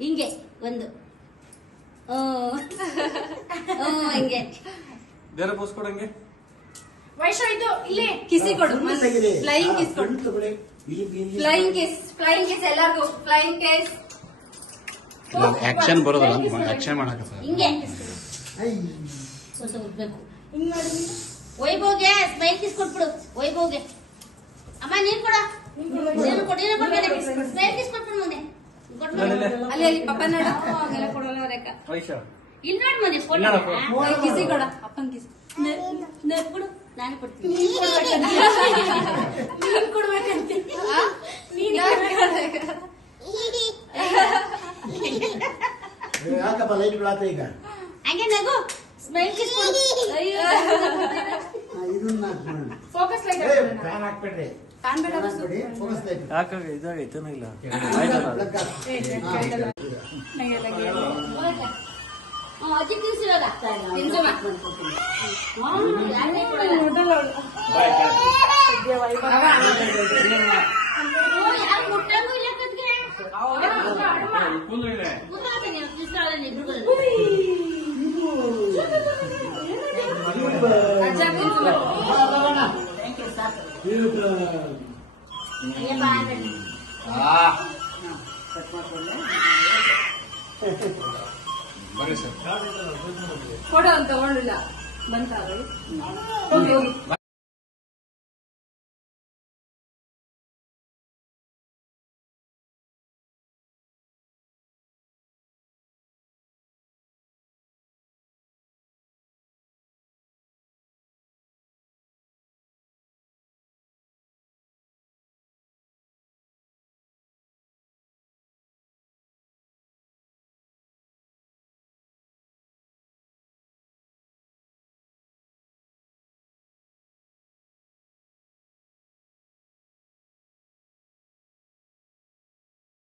ಹಿಂಗೆ ಒಂದು ಹಿಂಗೆ ಬೇರೆ ಪೋಸ್ ಕೊಡಂಗೆ ವೈಶು ಇದು ಇಲ್ಲಿ ಕಿಸಿ ಕೊಡು ಫ್ಲೈಯಿಂಗ್ ಕಿಸ್ ಕೊಡು ಫ್ಲೈಯಿಂಗ್ ಕಿಸ್ ಎಲ್ಲರಿಗೂ ಫ್ಲೈಯಿಂಗ್ ಕಿಸ್ ಆಕ್ಷನ್ ಬರೋದಲ್ಲ ಆಕ್ಷನ್ ಮಾಡಕ ಹಿಂಗೆ ಸ್ವಲ್ಪ ಉದ್ಬೇಕು ವೈಭವ್ಗೆ ಸ್ಮೈಲ್ ಕಿಸ್ ಕೊಟ್ಬಿಡು ವೈಭವ್ಗೆ ಅಮ್ಮ ನೀನ್ ಕೊಡ ನೀನು ಕೊಡ್ಬೇಡಿ ಸ್ಮೈಲ್ ಕಿಸ್ ಕೊಟ್ಬಿಡು ಮುಂದೆ ಅಲ್ಲಿ ಅಲ್ಲಿ ಪಪ್ಪ ನೋಡು ಹಂಗೆಲ್ಲ ಕೊಡೋಲ್ಲ ರೇಖಾ ವೈಶಾ ಇಲ್ಲಿ ನೋಡಿ ಮನೆ ಕಿಸಿ ಕೊಡ ಅಪ್ಪನ್ ಕಿಸಿ ಕೊಡು ನಾನು ಕೊಡ್ತೀನಿ ನೀನ್ ಕೊಡ್ಬೇಕಂತೆ ಯಾಕಪ್ಪ ಲೈಟ್ ಬೀಳಾತ ಈಗ ಹಂಗೆ ನಗು ಸ್ಮೈಲ್ ಕಿಸ್ ಕೊಡು ಅಯ್ಯೋ ಇದನ್ನ ಫೋಕಸ್ ಲೈಟ್ ಫ್ಯಾನ್ ಹಾಕ್ಬೇಡ್ರಿ ಫ್ಯಾನ್ ಬೇಡ ಫೋಕಸ್ ಲೈಟ್ ಯಾಕಾಗ ಇದಾಗೈತೇನೋ ಇಲ್ಲ ಅಜ್ಜಿ ತಿನ್ಸಿರೋದ ಯಾರು ಮುಟ್ಟಂಗೂ ಇಲ್ಲ ಕತ್ಗೆ ಬರೀ ಸರ್ ಕೊಡು ಅಂತ ತಗೊಂಡಿಲ್ಲ ಬಂತ